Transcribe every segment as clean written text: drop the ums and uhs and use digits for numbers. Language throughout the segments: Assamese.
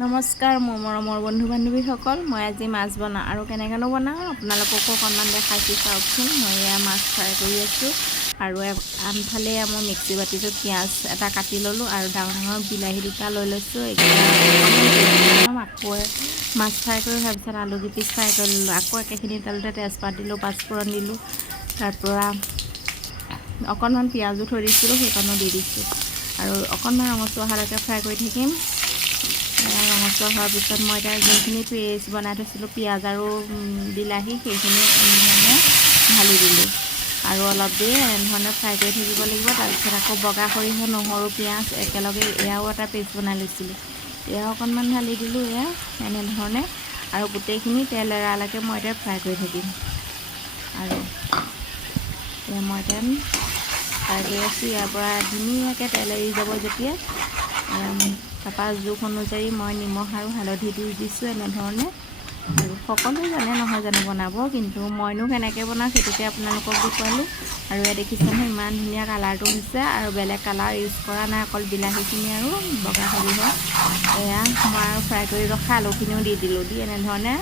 নমস্কাৰ মোৰ মৰমৰ বন্ধু বান্ধৱীসকল, মই আজি মাছ বনাওঁ আৰু কেনেকৈনো বনাওঁ আপোনালোককো অকণমান দেখাইছোঁ চাওকচোন। মই এয়া মাছ ফ্ৰাই কৰি আছোঁ আৰু আনফালে মই মিক্সি বাতিটোত পিঁয়াজ এটা কাটি ল'লোঁ আৰু ডাঙৰ ডাঙৰ বিলাহী দুটা লৈ লৈছোঁ। আকৌ মাছ ফ্ৰাই কৰি হোৱাৰ পিছত আলু দুপিচ ফ্ৰাই কৰি ল'লোঁ। আকৌ একেখিনি তেলতে তেজপাত দিলোঁ, পাঁচফোৰণ দিলোঁ, তাৰপৰা অকণমান পিঁয়াজো থৈ দিছিলোঁ সেইকণো দি দিছোঁ আৰু অকণমান ৰঙচুৱা হোৱালৈকে ফ্ৰাই কৰি থাকিম। ৰঙচুৱা হোৱাৰ পিছত মই এতিয়া যোনখিনি পেষ্ট বনাই থৈছিলোঁ পিঁয়াজ আৰু বিলাহী সেইখিনি এনেধৰণে ঢালি দিলোঁ আৰু অলপ দেৰি এনেধৰণে ফ্ৰাই কৰি থাকিব লাগিব। তাৰপিছত আকৌ বগা সৰিয়হ, নহৰু, পিঁয়াজ একেলগে এয়াও এটা পেষ্ট বনাই লৈছিলোঁ, এয়াও অকণমান ঢালি দিলোঁ। এয়া এনেধৰণে আৰু গোটেইখিনি তেল এৰালৈকে মই এতিয়া ফ্ৰাই কৰি থাকিম আৰু মই এতিয়া ফ্ৰাই কৰি আছোঁ। ইয়াৰ পৰা ধুনীয়াকৈ তেল এৰি যাব যেতিয়া তাৰপৰা জোখ অনুযায়ী মই নিমখ আৰু হালধি দি দিছোঁ এনেধৰণে। আৰু সকলোৱে জানে নহয় জানো বনাব, কিন্তু মইনো কেনেকৈ বনাওঁ সেইটোকে আপোনালোকক দেখুৱালোঁ। আৰু এয়া দেখিছে নহয় ইমান ধুনীয়া কালাৰটো হৈছে আৰু বেলেগ কালাৰ ইউজ কৰা নাই, অকল বিলাহীখিনি আৰু বগা সৰিয়হ। এয়া মই আৰু ফ্ৰাই কৰি ৰখা আলুখিনিও দি দিলোঁ, দি এনেধৰণে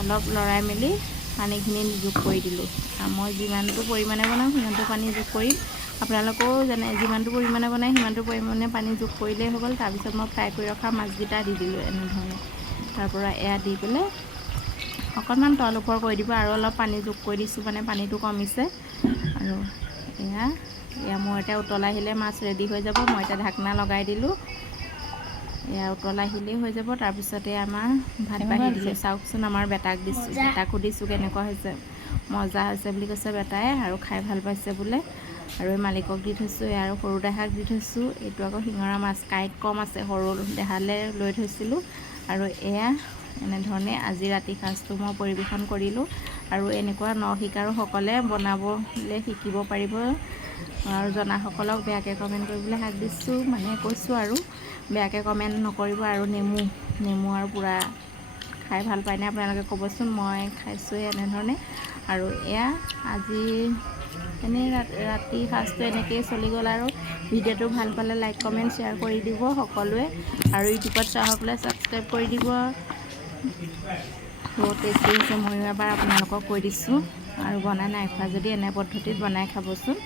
অলপ লৰাই মেলি পানীখিনি যোগ কৰি দিলোঁ। মই যিমানটো পৰিমাণে বনাওঁ সিমানটো পানী যোগ কৰিম, আপোনালোকেও যেনে যিমানটো পৰিমাণে বনায় সিমানটো পৰিমাণে পানী যোগ কৰিলেই হৈ গ'ল। তাৰপিছত মই ফ্ৰাই কৰি ৰখা মাছকেইটা দি দিলোঁ এনেধৰণে। তাৰপৰা এয়া দি পেলাই অকণমান তল ওপৰ কৰি দিব আৰু অলপ পানী যোগ কৰি দিছোঁ, মানে পানীটো কমিছে। আৰু এয়া মোৰ এতিয়া উতল আহিলে মাছ ৰেডি হৈ যাব। মই এতিয়া ঢাকনা লগাই দিলোঁ, এয়া উতল আহিলেই হৈ যাব। তাৰপিছতে আমাৰ ভাত বাঢ়ি দিলোঁ। চাওকচোন আমাৰ বেটাক দিছোঁ, বেটাকো দিছোঁ কেনেকুৱা হৈছে, মজা হৈছে বুলি কৈছে বেটাই আৰু খাই ভাল পাইছে বোলে। আৰু এই মালিকক দি থৈছোঁ আৰু সৰু দেহাক দি থৈছোঁ। এইটো আকৌ শিঙৰা মাছ, কাঁইট কম আছে, সৰু দেহালৈ লৈ থৈছিলোঁ। আৰু এয়া এনেধৰণে আজি ৰাতি সাঁজটো মই পৰিৱেশন কৰিলোঁ। আৰু এনেকুৱা নশিকাৰুসকলে বনাবলৈ শিকিব পাৰিব আৰু জনাসকলক বেয়াকৈ কমেণ্ট কৰিবলৈ হাক দিছোঁ, মানে কৈছোঁ আৰু বেয়াকৈ কমেণ্ট নকৰিব। আৰু নেমু আৰু পূৰা খাই ভাল পায়নে আপোনালোকে ক'বচোন। মই খাইছোঁ এনেধৰণে। আৰু এয়া আজি এনেই ৰাতি সাঁজটো এনেকৈয়ে চলি গ'ল। আৰু ভিডিঅ'টো ভাল পালে লাইক কমেণ্ট শ্বেয়াৰ কৰি দিব সকলোৱে, আৰু ইউটিউবত চোৱাসকলে ছাবস্ক্ৰাইব কৰি দিব। বহুত টেষ্টি হৈছে, ময়ো এবাৰ আপোনালোকক কৈ দিছোঁ। আৰু বনাই নাই খোৱা যদি এনে পদ্ধতিত বনাই খাবচোন।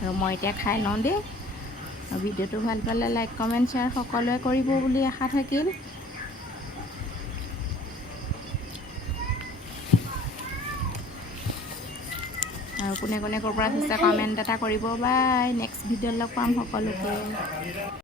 আৰু মই এতিয়া খাই লওঁ দেই। আৰু ভিডিঅ'টো ভাল পালে লাইক কমেণ্ট শ্বেয়াৰ সকলোৱে কৰিব বুলি আশা থাকিল। আৰু কোনে কোনে ক'ৰ পৰা চাইছে কমেণ্ট এটা কৰিব। বাই, নেক্সট ভিডিঅ'ত লগ পাম সকলোকে।